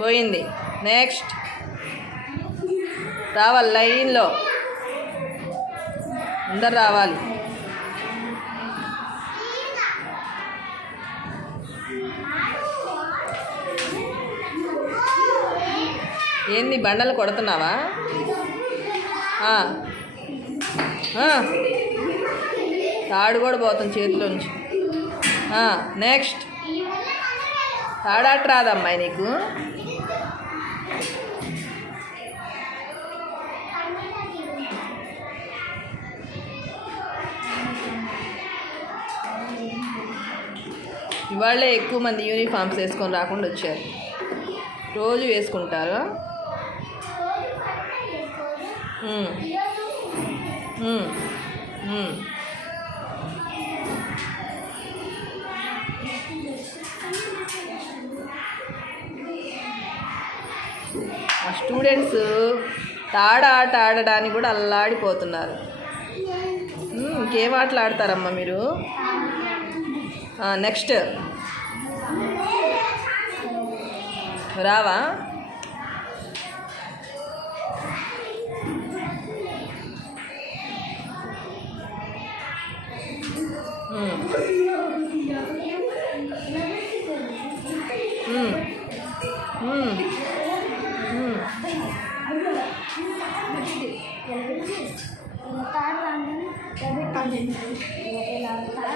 పోయింది. నెక్స్ట్ రావాలి, లైన్లో అందరు రావాలి. ఏంది బండలు కొడుతున్నావా? తాడు కూడా పోతుంది చేతిలోంచి. నెక్స్ట్ తాడాట రాదమ్మాయి నీకు? ఇవాళే ఎక్కువ మంది యూనిఫామ్స్ వేసుకొని రాకుండా వచ్చారు. రోజు వేసుకుంటారు. ఆ స్టూడెంట్స్ తాడాట ఆడడానికి కూడా అల్లాడిపోతున్నారు. ఇంకేం ఆటలు ఆడతారమ్మా మీరు? నెక్స్ట్ రావా?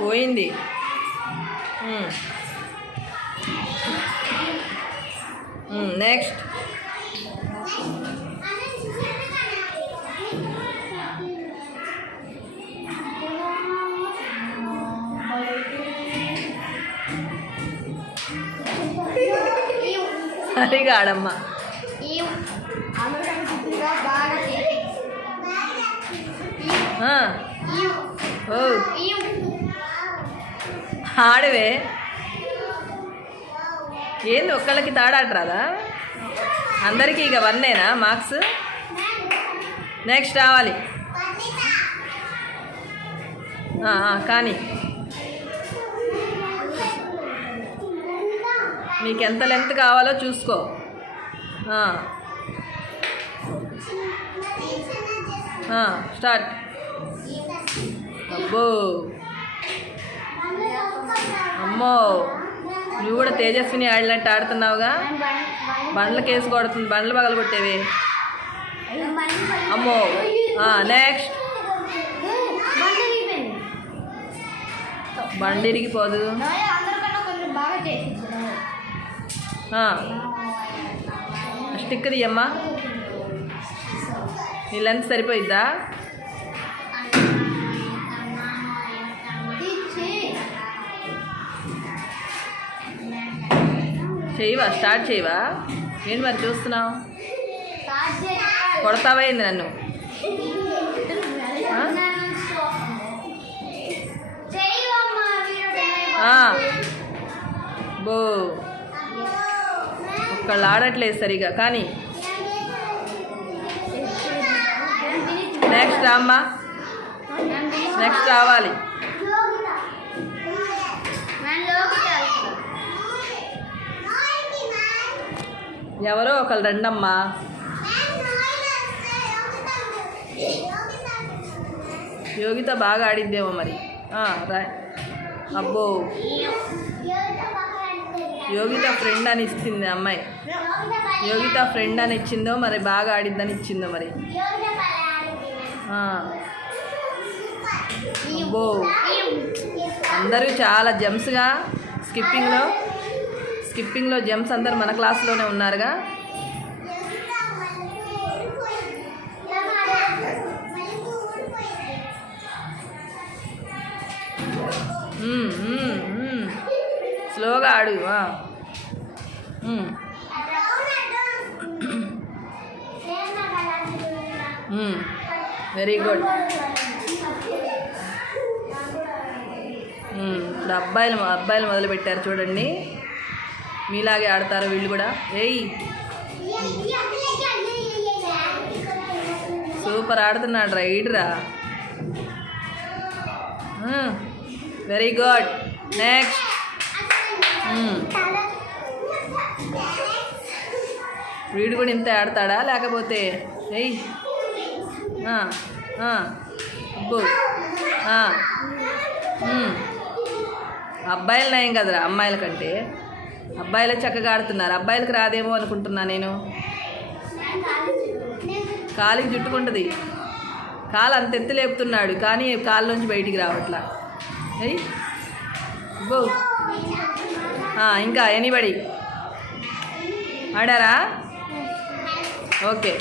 పోయింది. నెక్స్ట్ సరిగా ఆడమ్మా. ఆడవే. ఏంది ఒక్కళ్ళకి తాడాట రాదా? అందరికీ ఇక 1 మార్క్స్. నెక్స్ట్ రావాలి. కానీ మీకు ఎంత లెంత్ కావాలో చూసుకో. స్టార్ట్. అబ్బో అమ్మో, నువ్వు కూడా తేజస్విని ఆడినట్టు ఆడుతున్నావుగా. బండ్లకి వేసి కొడుతుంది, బండ్లు పగలు కొట్టేవి. అమ్మో. నెక్స్ట్ బండి ఇరిగిపోదు. స్టిక్ తీయమ్మా. Knee length సరిపోయిద్దా? చేయవా? స్టార్ట్ చేయవా? ఏంటి మరి చూస్తున్నావు? కొడతావైంది నన్ను. బో, ఒక్కళ్ళు ఆడట్లేదు సరిగా. కానీ నెక్స్ట్ రామ్మా. నెక్స్ట్ రావాలి. ఎవరో ఒకళ్ళు రండమ్మా. యోగిత బాగా ఆడిద్దేమో మరి. అబ్బో, యోగిత ఫ్రెండ్ అని ఇచ్చింది అమ్మాయి. యోగిత ఫ్రెండ్ అని ఇచ్చిందో మరి, బాగా ఆడిద్దని ఇచ్చిందో మరి. అబ్బో, అందరూ చాలా జంప్స్గా స్కిప్పింగ్లో జంప్స్ అందరు మన క్లాస్లోనే ఉన్నారుగా. స్లోగా ఆడు. Very good. ఇప్పుడు అబ్బాయిలు మొదలుపెట్టారు చూడండి. మీలాగే ఆడతారు వీళ్ళు కూడా. ఏయ్, సూపర్ ఆడుతున్నాడు రైడ్రా. Very good. నెక్స్ట్ వీడు కూడా ఇంత ఆడతాడా లేకపోతే ఎయ్ అబ్బో అబ్బాయిలు నయం కదరా అమ్మాయిల కంటే. అబ్బాయిలే చక్కగా ఆడుతున్నారు, అబ్బాయిలకు రాదేమో అనుకుంటున్నా నేను. కాలికి జుట్టుకుంటుంది, కాలు అంత ఎత్తు లేపుతున్నాడు కానీ కాళ్ళలోంచి బయటికి రావట్లా. ఎయ్ అబ్బో ఇంకా ఎనీబడి ఆడారా? ఓకే.